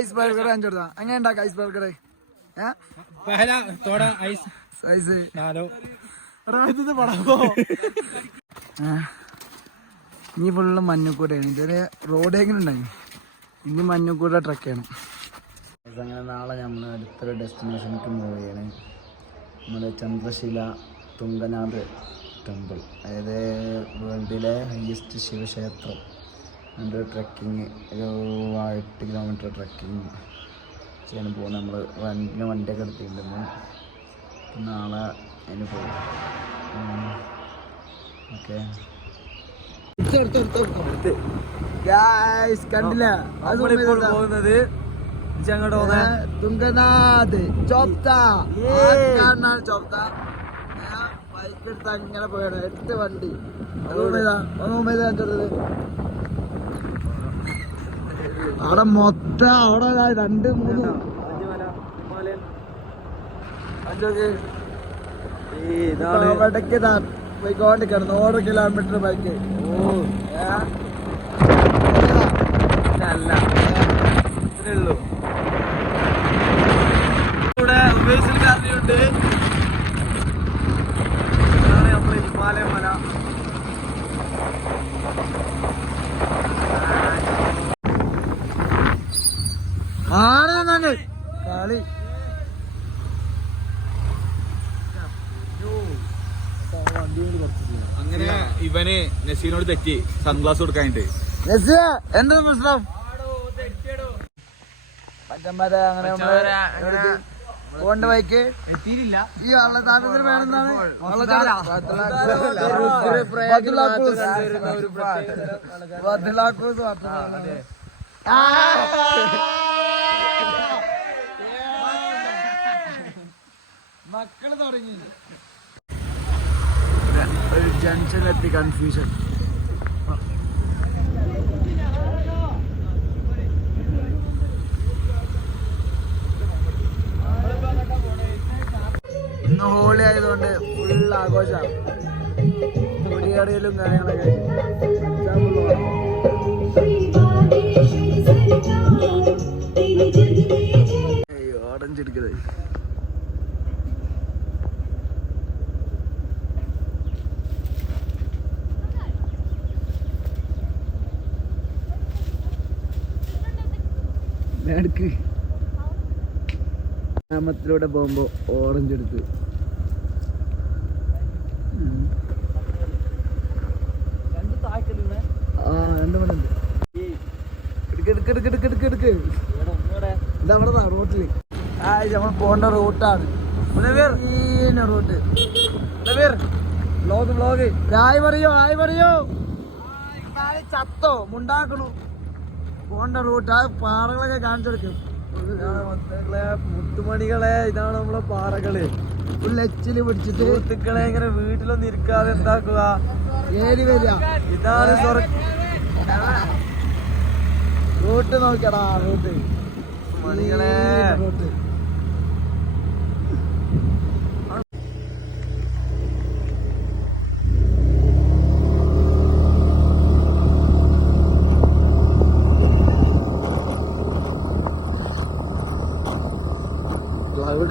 Ice burger അഞ്ചെടുത്താ എങ്ങനെ ഉണ്ടാക്കാം ice burger ഇനി ഫുള്ള് മഞ്ഞക്കൂടയാണ് ഇതുവരെ റോഡ് എങ്ങനെ ഉണ്ടായിരുന്നു ഇനി മഞ്ഞക്കൂട ട്രക്ക് ചെയ്യണം. അങ്ങനെ നാളെ നമ്മൾ അടുത്തൊരു ഡെസ്റ്റിനേഷനിലേക്ക് മൂവ് ചെയ്യണേ. നമ്മുടെ ചന്ദ്രശില തുംഗനാഥ് ടെമ്പിൾ, അതായത് വേൾഡിലെ ഹയസ്റ്റ് ശിവക്ഷേത്രം. അതിൻ്റെ ട്രക്കിങ് ഒരു 8 കിലോമീറ്റർ ട്രക്കിങ് ചെയ്യാൻ പോകുന്നത്. നമ്മൾ വണ്ടിയൊക്കെ എടുത്തിട്ടുണ്ടെന്ന് നാളെ അതിന് പോകും. ഓക്കെ കണ്ടില്ല പോകുന്നത് തുംഗനാഥ് ചോപ്ത ചോപ്ത. ബൈക്ക് എടുത്ത് അങ്ങനെ പോയാണ് 8 വണ്ടി. അവിടെ മൊത്തം അവിടെ 2, 3 ഇടയ്ക്ക് പോയിക്കൊണ്ടിരിക്കണം 100 കിലോമീറ്റർ ബൈക്ക്. ഉള്ളൂ ഇവിടെ ഉപേക്ഷിൽ കറിയുണ്ട്. നമ്മള് ഹിമാലയ മല കളി. അങ്ങനെ ഇവന് നസീനോട് തെറ്റി സൺഗ്ലാസ് കൊടുക്കാനായിട്ട്. എന്താ പ്രശ്നം? പച്ചമര അങ്ങനെ പോണ്ട ബൈക്ക് എത്തിയില്ല. ഈ വെള്ളത്താട്ടത്തിന് വേണമെന്നാണ് മക്കള് തുടങ്ങി. ഒരു ജംഗ്ഷനിലെത്തി കൺഫ്യൂഷൻ. ഇന്ന് ഹോളി ആയതുകൊണ്ട് ഫുൾ ആഘോഷമാണ്. കൊടിയേറിയലും കാര്യങ്ങളൊക്കെ ഓറഞ്ച് എടുക്കുന്നത്. എടുക്ക് ഗ്രാമത്തിലൂടെ പോകുമ്പോ ഓറഞ്ച് എടുത്ത് റോട്ടില് നമ്മൾ പോണ്ട റൂട്ടാണ്. റൂട്ട് ആയി പറയോ ചത്തോ മുണ്ടാക്കണു. പോണ്ട റൂട്ട് ആ പാറകളൊക്കെ കാണിച്ചെടുക്കും. മുത്തുമണികളെ ഇതാണ് നമ്മളെ പാറകള്. ഫുൾ എച്ചില് പിടിച്ചിട്ട് മുത്തുക്കളെ ഇങ്ങനെ വീട്ടിലൊന്നും ഇരിക്കാതെ എന്താക്കുക ഏരി വരിക. ഇതാണ് റൂട്ട് നോക്കടാ റൂട്ട് മണികളെ റൂട്ട്.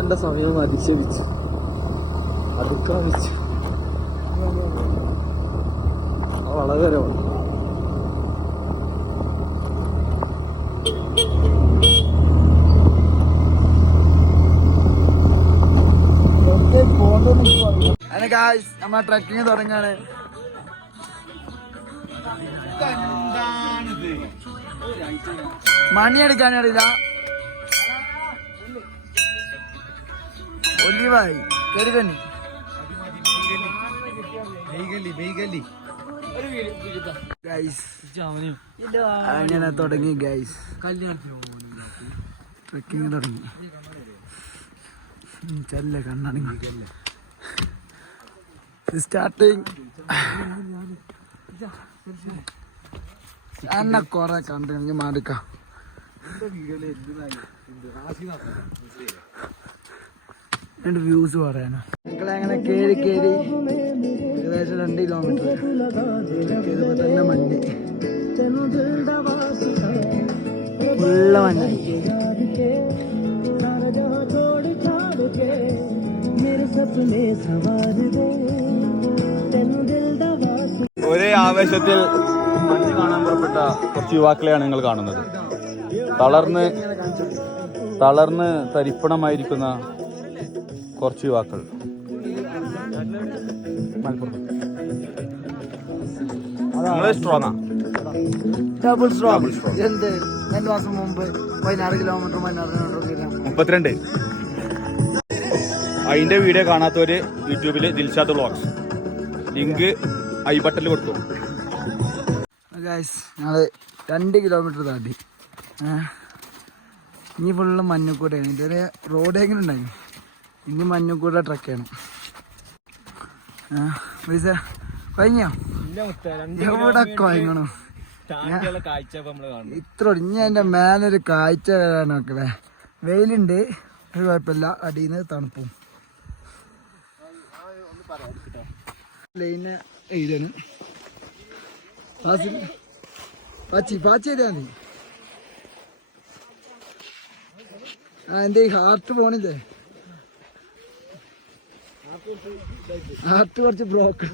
എന്റെ സമയം അധിക്ഷേപിച്ചു അടുക്കാൻ വെച്ചു. വളരെ നമ്മളെ ട്രക്കിങ് തുടങ്ങാണ്. മണി എടുക്കാനറിയില്ല. ഒലിവായി കരുകണ്ണി അങ്ങനെ തുടങ്ങി ഗൈസ്. ട്രക്കിങ് തുടങ്ങി. ചെല്ല കണ്ണാണെങ്കിൽ സ്റ്റാർട്ടിങ് എന്നെ കൊറേ കണ്ടെങ്കിൽ മാറിക്കാം. രണ്ട് വ്യൂസ് പറയാനോ. ഞങ്ങളെ അങ്ങനെ കേറി ഏകദേശം 2 കിലോമീറ്റർ ചെയ്തപ്പോ തന്നെ മഞ്ഞ്. ഫുള്ള് മഞ്ഞായി. ഒരേ ആവേശത്തിൽ മഞ്ഞ് കാണാൻ പുറപ്പെട്ട കുറച്ച് യുവാക്കളെയാണ് നിങ്ങൾ കാണുന്നത്. തളർന്ന് തരിപ്പണമായിരിക്കുന്ന കുറച്ച് യുവാക്കൾ. സ്ട്രോങ്ങാ ഡബിൾ സ്ട്രോങ്. എന്ത് 2 മാസം മുമ്പ് 16 കിലോമീറ്റർ 32. അതിന്റെ വീഡിയോ കാണാത്തവര് യൂട്യൂബില് ദിൽഷാദ് വ്ളോഗ്സ് ലിങ്ക് ഐ ബട്ടണിൽ കൊടുത്തു. ഞങ്ങള് 2 കിലോമീറ്റർ താണ്ടി. ഇനി ഫുള്ള് മഞ്ഞക്കൂടയാണ്. ഇതുവരെ റോഡ് എങ്ങനെ ഉണ്ടായി. ഇനി മഞ്ഞക്കൂട ട്രക്ക് ചെയ്യണം. പൈസ കഴിഞ്ഞോ? എവിടെ കഴിഞ്ഞോ? ഇത്ര ഇനി അതിന്റെ മേലൊരു കാഴ്ച വരാൻ നോക്കണേ. വെയിലുണ്ട്, ഒരു കുഴപ്പമില്ല. അടിയിൽ നിന്ന് തണുപ്പും. ലൈന് എഴുതാണ് പാച്ചി ചെയ്താ മതി. എന്റെ ഈ ഹാർട്ട് പോണില്ലേ? ഹാർട്ട് കുറച്ച് ബ്ലോക്ക്.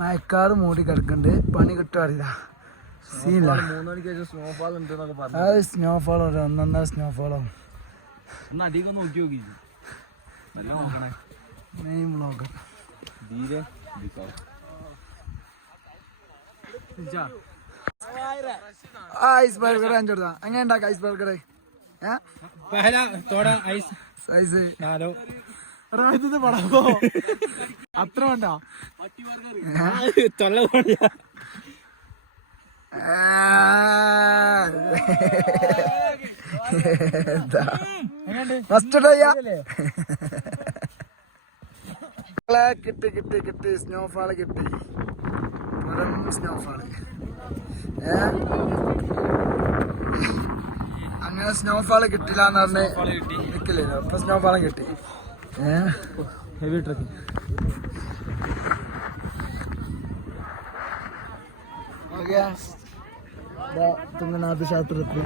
മഴക്കാറ് മൂടി കിടക്കുന്നുണ്ട്. പണി കിട്ടും അറിയില്ല. സീനില്ല. സ്നോഫോൾ ഒന്നൊന്നര സ്നോഫോളാവും. മെയിൻ ബ്ലോഗ് ഐസ് ബർഗർ അഞ്ചോടാ. എങ്ങനെ ഉണ്ടാക്കാം ഐസ് ബർഗർ? സൈസ് അത്ര വേണ്ട. കിട്ടി സ്നോഫാള് കിട്ടി. സ്നോഫാള് അങ്ങനെ സ്നോഫാള് കിട്ടില്ല എന്ന് പറഞ്ഞ് നിൽക്കില്ലല്ലോ. അപ്പൊ സ്നോഫാളും കിട്ടി. Heavy trekking. തുങ്ങനാഥ് ക്ഷേത്രത്തിൽ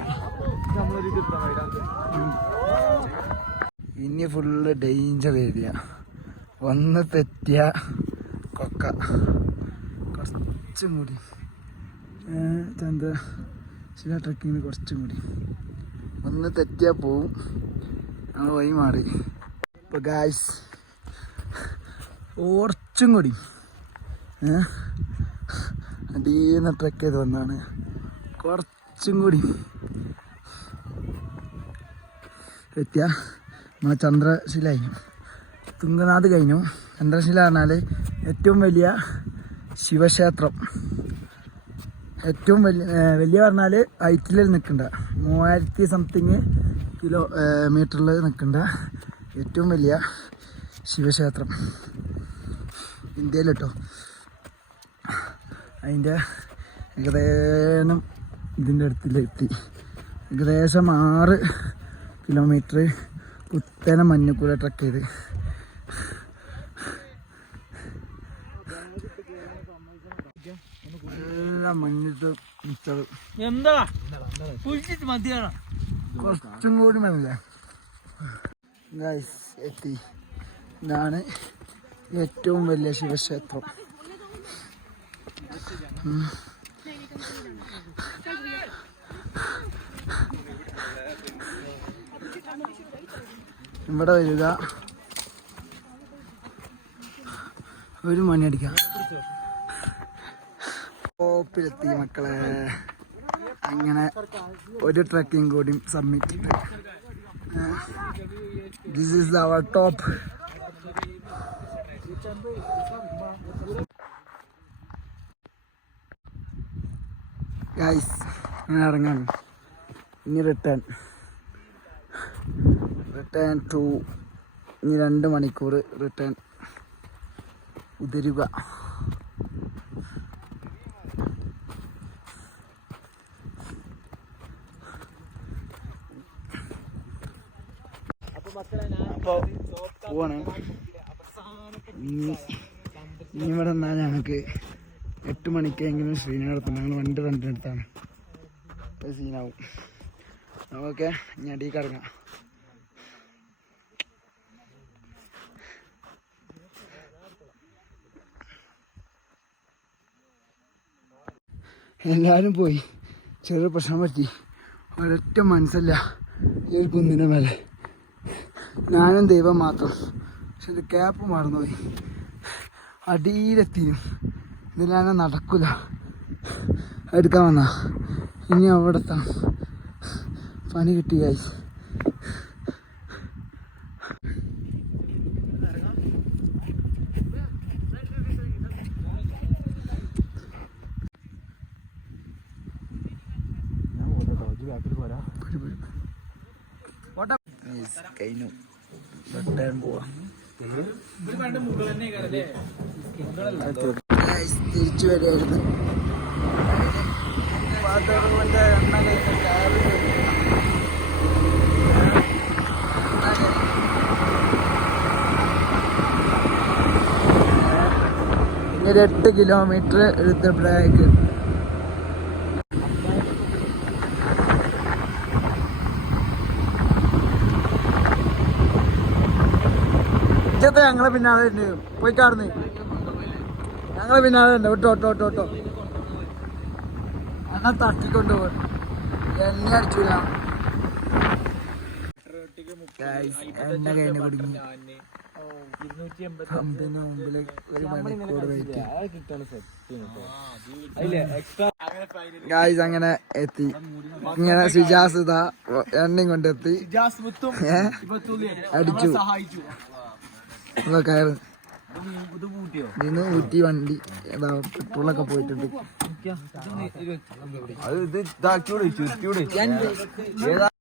ഇനി ഫുള്ള് ഡേഞ്ചർ ഏരിയ. ഒന്ന് തെറ്റിയ കൊക്ക. കുറച്ചും കൂടി ചന്ദ്രശില ട്രക്കിങ്ങിന് കുറച്ചും കൂടി. ഒന്ന് തെറ്റിയാ പോവും. ഞങ്ങൾ വഴി മാറി. ഇപ്പൊ ഗായ്സ് കുറച്ചും കൂടി അടീന്ന് ട്രക്ക് ചെയ്ത് വന്നാണ്. കുറച്ചും കൂടി തെറ്റിയ നമ്മളെ ചന്ദ്രശില കഴിഞ്ഞു. തുങ്കനാഥ് കഴിഞ്ഞു. ചന്ദ്രശില പറഞ്ഞാൽ ഏറ്റവും വലിയ ശിവക്ഷേത്രം. ഏറ്റവും വലിയ പറഞ്ഞാൽ ഹൈറ്റിൽ നിൽക്കണ്ട 3000 സംതിങ് കിലോമീറ്ററിൽ നിൽക്കണ്ട ഏറ്റവും വലിയ ശിവക്ഷേത്രം ഇന്ത്യയിൽ കേട്ടോ. അതിൻ്റെ ഏകദേശം ഇതിൻ്റെ അടുത്തിലെത്തി. ഏകദേശം 6 കിലോമീറ്റർ കുത്തനെ മഞ്ഞക്കൂടെ ട്രക്ക് ചെയ്ത് എല്ലാം മഞ്ഞിട്ട് എന്താ കുറച്ചും കൂടി മതില്ലേ ഗൈസ്. എത്തി. ഇതാണ് ഏറ്റവും വലിയ ശിവക്ഷേത്രം. ഇവിടെ വരിക 1 മണി അടിക്കാം. ടോപ്പിലെത്തി മക്കളെ. അങ്ങനെ ഒരു ട്രക്കിംഗ് കൂടി summit. This is our top. Guys ഞാൻ ഇറങ്ങാണ്. ഇനി റിട്ടേൺ ടു ഇനി 2 മണിക്കൂർ റിട്ടേൺ ഉതരുക. അപ്പോൾ പോവാണ്. ഇനി ഇവിടെ നിന്നാൽ ഞങ്ങൾക്ക് 8 മണിക്കെങ്കിലും ശ്രീനഗർ എത്തണം. ഞങ്ങൾ വണ്ടി റെന്റിനെടുത്താണ്. അപ്പോൾ സീനാവും. ഓക്കെ, ഞാൻ അടിയിൽ ഇറങ്ങാം. എല്ലാവരും പോയി. ചെറിയ പ്രശ്നം പറ്റി. ഒരൊറ്റ മനസ്സല്ല ഈ ഒരു കുന്നിൻ്റെ മേലെ. ഞാനും ദൈവം മാത്രം. പക്ഷെ ഇത് ക്യാപ്പ് മറന്നുപോയി. അടിയിലെത്തിയും ഇതിലാണ് നടക്കില്ല. എടുക്കാൻ വന്നാ ഇനി അവിടെ എത്തണം. പണി കിട്ടി ഗൈസ്. കഴിഞ്ഞു. വെട്ടാൻ പോവാ. തിരിച്ചു വരികയായിരുന്നു. ഇനി 8 കിലോമീറ്റർ എടുത്തപ്പോഴേക്ക് ഞങ്ങളെ പിന്നാലെ ഉണ്ട്. പോയി കാണുന്നേ. ഞങ്ങളെ പിന്നാലെ ഉണ്ട്. ഒട്ടോ ഞങ്ങൾ തട്ടിക്കൊണ്ടുപോകും. എണ്ണ അടിച്ചില്ല. എണ്ണ കഴിഞ്ഞ് കുടുങ്ങി. പമ്പിന് മുമ്പിൽ 1 മണിക്കൂർ വെയിറ്റ്. ഗായ്സ് അങ്ങനെ എത്തി. ഇങ്ങനെ സിജാസ് ഇതാ എണ്ണയും കൊണ്ടെത്തി. അടിച്ചു കയറ്. ഇതിന്ന് ഊറ്റി വണ്ടി ഏതാ പെട്രോളൊക്കെ പോയിട്ടുണ്ട്.